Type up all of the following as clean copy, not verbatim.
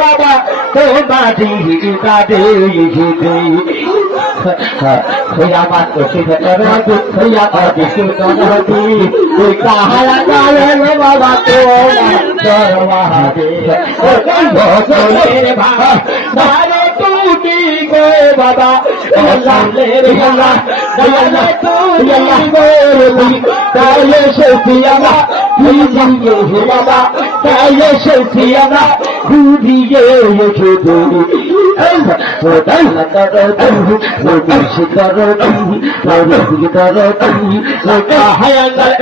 বাবা তো মাটি কাটে আমার তো বাবা তো ভালো টুটি গো বাবা তাহলে সত্যি আমার বাবা তাহলে সত্যি আমার খুঁজিয়ে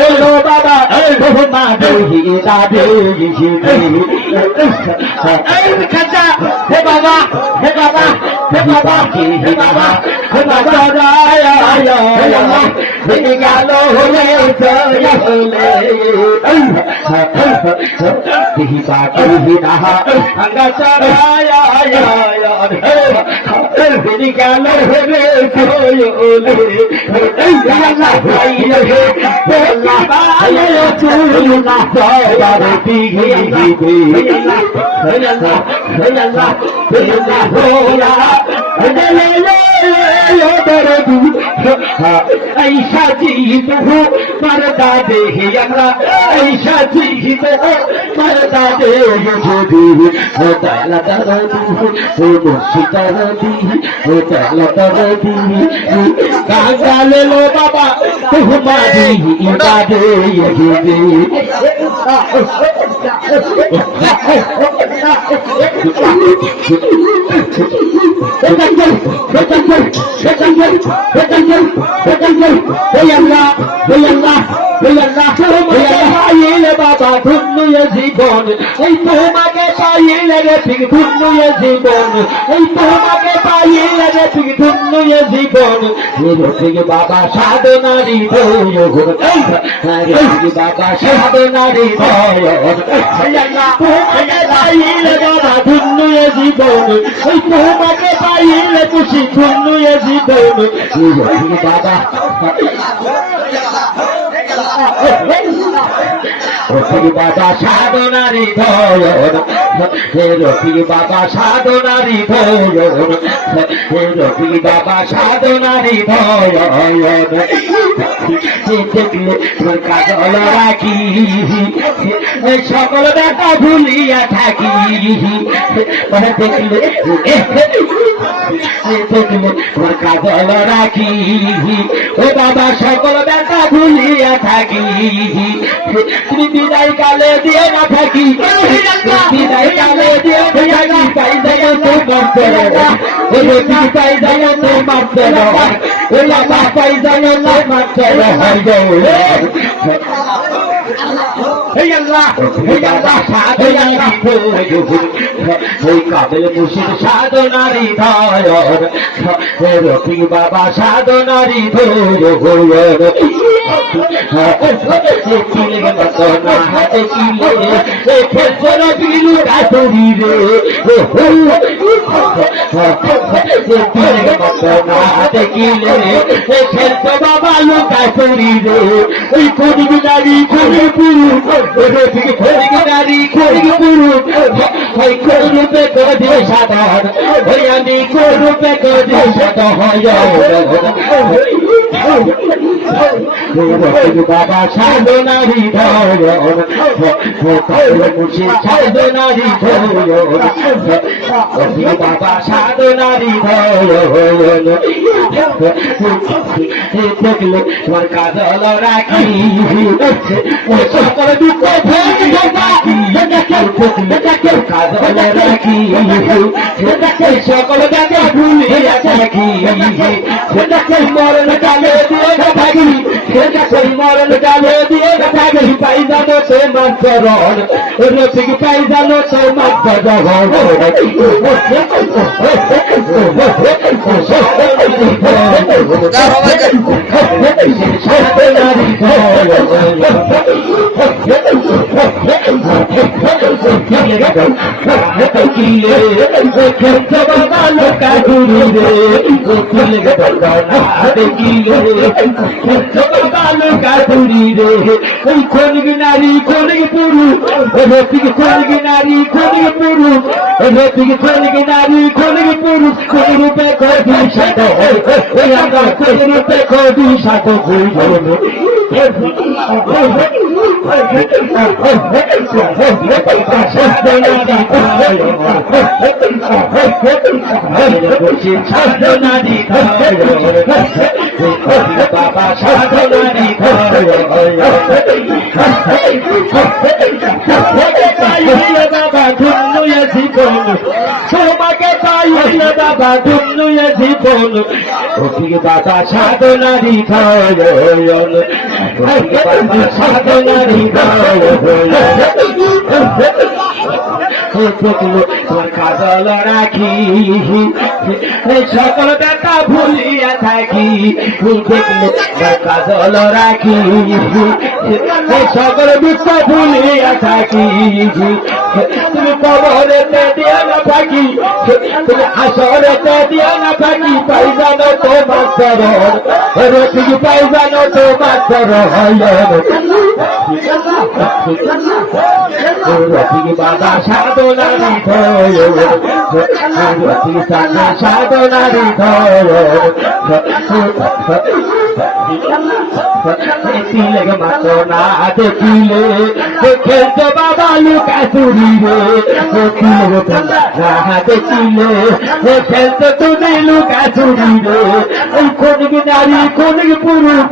এলো বাবা হে বাবা হে বাবা হে বাবা হে বাবা হে বাবা গেল হলে ऐसा जीत हो मरदा दे हमरा ऐसा जीत हो मरदा दे हो ताला दरदी हो मुर्शिदा दरदी हो ताला दरदी गांगा ले लो बाबा तुम्हारी इबादत বাবা ধন্য জীবন এই তোমাকে পাইলে রে ঠিক ধন্য জীবন এই তোমাকে পাইলে রে ঠিক ধন্য জীবন থেকে বাবা সাধনারি বাবা সাধনারি তোমাকে পাইলে বাবা ধন্য জীবন এই তোমাকে পাইলে খুশি ধন্য জীবন বাবা বাবা সাধনারি ধয়ন রফি বাবা সাধনারি ধয়ন রফি বাবা সাধনারি ধয়ন দেখলে তোর কাজল রাখি সকল দেখা ভুলিয়া থাকি দেখলে দেখলে তোর কাজল রাখি ও বাবা সকল দেখা ভুলিয়া থাকি তুমি বিদায় কালে দিয়ে না থাকি বিদায় কালে দিয়ে থাকি পাই যাই তো মারতে ওই রতি পাই যাই তো মারতে ওই বাবা পাই যাই তো মারতে হয় গো Hey Allah, hey Allah, sadhana hey Kabil Mushid sadhanari dhayan hey Rafi Baba sadhanari dhayan hey kile matona hate kile hey khesara bilu ratori re hey kile matona hate kile hey khesara baba lu ratori re hey kodi binari kodi puru নারী পুরুষ রূপে গদে সাধার আমি রূপে গদে সাধা বাবা সাধনারি ধরন সাধনারি ধরন বাবা সাধনারি ধরন দেখলে তোমার কাজল রাখি সকল দুঃখ কাজল রাখি সকল দেখা ভুলিয়া থাকি মরণ কালে দিয়ে থাকি মরণ কালে দিয়ে থাকি পাই জানো তো মাত্রণ রফিক পাই জানো তো মাত্রণ দেখিলে খেলতে বাবা লোকা ঘুরি রে তুলে না দেখিলে খেলতে বাবা লোকা ঘুরি রে ওই খনিক নারী খনিক পুরুষ রতিক খনিক নারী খনিক পুরুষ রতিক খনিক নারী খনিক পুরুষ কোন রূপে কবি সাধ ওই আমরা কোন রূপে কবি সাধ হই বলো সাধনারি বাবা সাধনারি বাবা ধুনুয়ে জীবন তোমাকে পাইলে বাবা ধুনুয়ে জীবন বাবা সাধনারি ধয়ন বাবা সাধনারি তোমার কাজল রাখি সকল ব্যথা ভুলিয়া থাকি কাজল রাখি সকল দুঃখ ভুলিয়া থাকি তুমি কবরেতে দিয়া না থাকি তুমি আসরেতে দিয়া না থাকি পাইজানো তোমার চরণ রতিক পাইজানো তোমার চরণ রতিক বাবা সাধনারি রতিক সাধনারি দেখিলে মাত্র না দেখিলে খেলতে বাবা লুকা চুরি রে দেখিলে খেলতে তুমি লুকা চুরি রে ওই খনিক নারী খনিক পুরুষ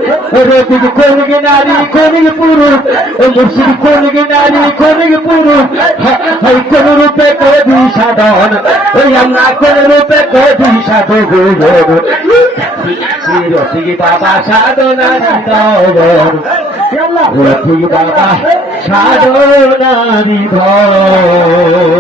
রতিক খনিক নারী খনিক পুরুষ মুর্শিদ খনিক নারী খনিক পুরুষ ওই কোন রূপে কবি সাধন ওই আমরা কোন রূপে কবি সাধন রতিক বাবা সাধনারি ধন রতিক বাবা সাধনারি ধন